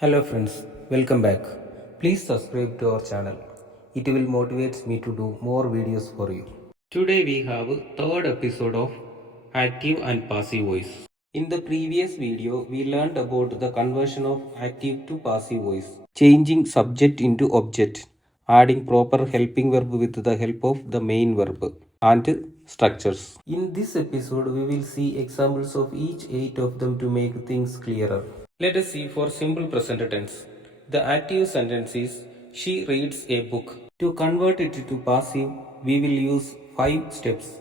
Hello friends, welcome back. Please subscribe to our channel. It will motivate me to do more videos for you. Today we have third episode of active and passive voice. In the previous video, we learned about the conversion of active to passive voice, changing subject into object, adding proper helping verb with the help of the main verb, and structures. In this episode, we will see examples of each 8 of them to make things clearer. Let us see for simple present tense. The active sentence is she reads a book. To convert it to passive, we will use 5 steps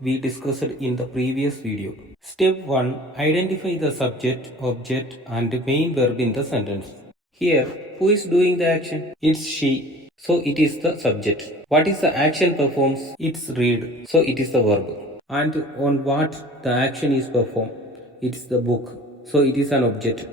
we discussed in the previous video. Step 1. Identify the subject, object and main verb in the sentence. Here, who is doing the action? It's she. So it is the subject. What is the action performs? It's read. So it is the verb. And on what the action is performed? It's the book. So it is an object.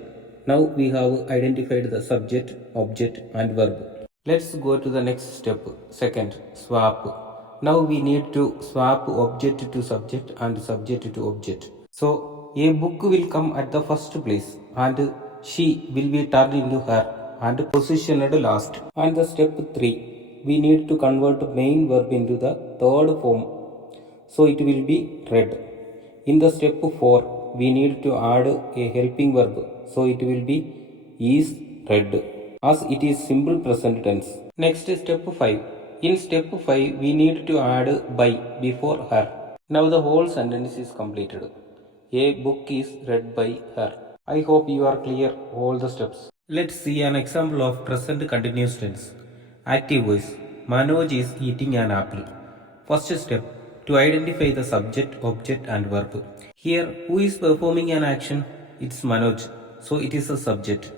Now we have identified the subject, object and verb. Let's go to the next step. Second, swap. Now we need to swap object to subject and subject to object. So a book will come at the first place and she will be turned into her and positioned last. And the step 3, we need to convert main verb into the third form. So it will be read. In the step 4, we need to add a helping verb. So it will be is read as it is simple present tense. Next step 5. In step 5, we need to add by before her. Now the whole sentence is completed. A book is read by her. I hope you are clear all the steps. Let's see an example of present continuous tense. Active voice. Manoj is eating an apple. First step, to identify the subject, object and verb. Here, who is performing an action? It's Manoj. So it is a subject.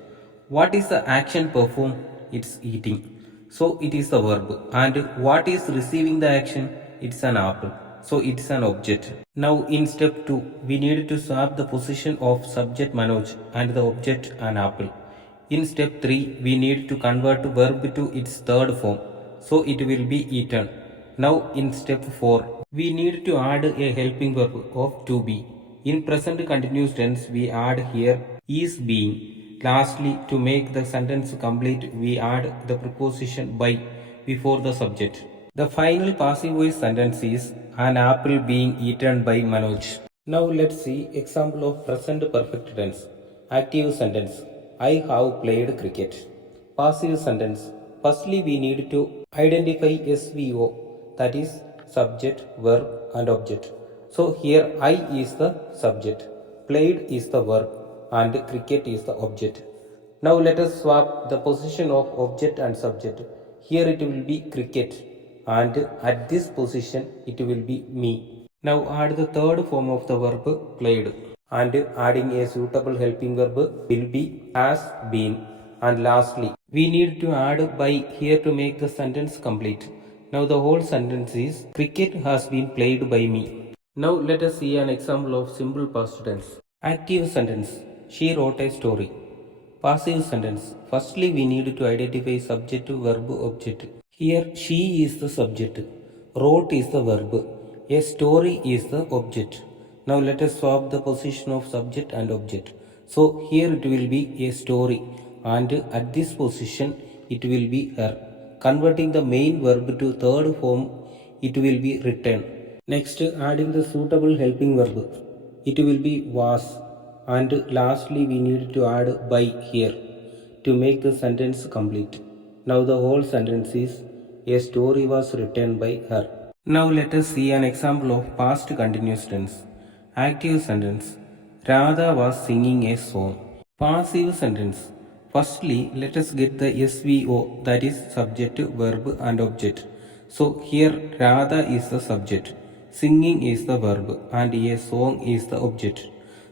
What is the action performed? It's eating. So it is the verb. And what is receiving the action? It's an apple. So it's an object. Now in step 2, we need to swap the position of subject Manoj and the object an apple. In step 3, we need to convert verb to its third form. So it will be eaten. Now in step 4, we need to add a helping verb of to be. In present continuous tense, we add here is being. Lastly, to make the sentence complete, we add the preposition by before the subject. The final passive voice sentence is an apple being eaten by Manoj. Now let's see example of present perfect tense. Active sentence. I have played cricket. Passive sentence. Firstly, we need to identify SVO, that is subject, verb and object. So here I is the subject, played is the verb and cricket is the object. Now let us swap the position of object and subject. Here it will be cricket and at this position it will be me. Now add the third form of the verb played and adding a suitable helping verb will be has been. And lastly, we need to add by here to make the sentence complete. Now the whole sentence is cricket has been played by me. Now let us see an example of simple past tense. Active sentence. She wrote a story. Passive sentence. Firstly, we need to identify subject, verb, object. Here, she is the subject. Wrote is the verb. A story is the object. Now let us swap the position of subject and object. So here it will be a story and at this position it will be her. Converting the main verb to third form, it will be written. Next, adding the suitable helping verb. It will be was. And lastly, we need to add by here to make the sentence complete. Now the whole sentence is a story was written by her. Now let us see an example of past continuous tense. Active sentence. Radha was singing a song. Passive sentence. Firstly, let us get the SVO, that is subject, verb and object. So here Radha is the subject, singing is the verb and a song is the object.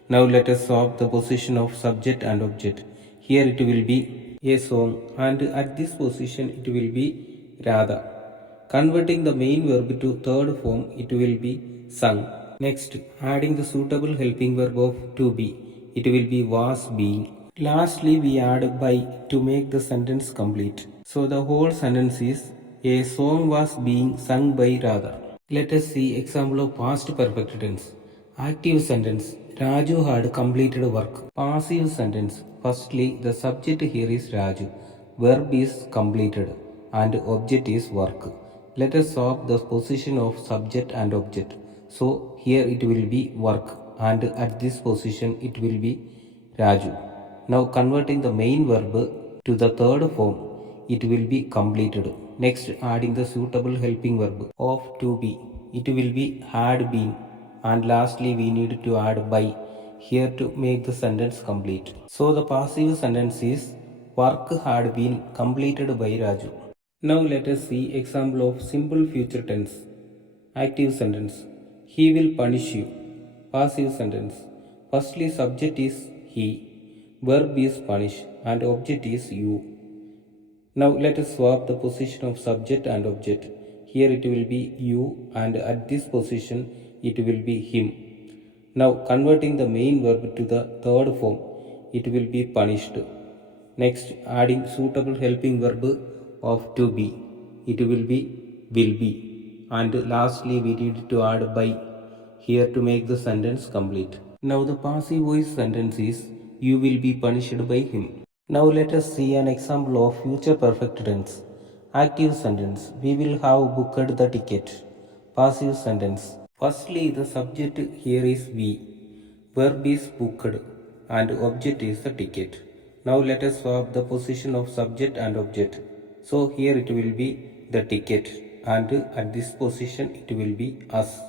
Now let us swap the position of subject and object. Here it will be a song and at this position it will be Radha. Converting the main verb to third form, it will be sung. Next, adding the suitable helping verb of to be. It will be was being. Lastly, we add by to make the sentence complete. So the whole sentence is a song was being sung by Radha. Let us see example of past perfect tense. Active sentence. Raju had completed work. Passive sentence. Firstly, the subject here is Raju, verb is completed, and object is work. Let us swap the position of subject and object. So here it will be work, and at this position it will be Raju. Now converting the main verb to the third form, it will be completed. Next, adding the suitable helping verb of to be, it will be had been, and lastly we need to add by here to make the sentence complete. So the passive sentence is work had been completed by Raju. Now let us see example of simple future tense. Active sentence. He will punish you. Passive sentence. Firstly, subject is he, verb is punish, and object is you. Now let us swap the position of subject and object. Here it will be you, and at this position it will be him. Now converting the main verb to the third form, it will be punished. Next, adding suitable helping verb of to be, it will be will be. And lastly we need to add by here to make the sentence complete. Now the passive voice sentence is you will be punished by him. Now let us see an example of future perfect tense. Active sentence. We will have booked the ticket. Passive sentence. Firstly, the subject here is we. Verb is booked and object is the ticket. Now let us swap the position of subject and object. So here it will be the ticket, and at this position it will be us.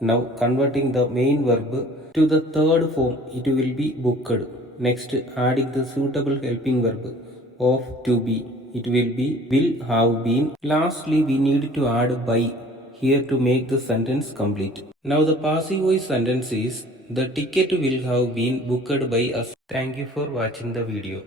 Now converting the main verb to the third form, it will be booked. Next, adding the suitable helping verb of to be, it will be will have been. Lastly, we need to add by here to make the sentence complete. Now the passive voice sentence is the ticket will have been booked by us. Thank you for watching the video.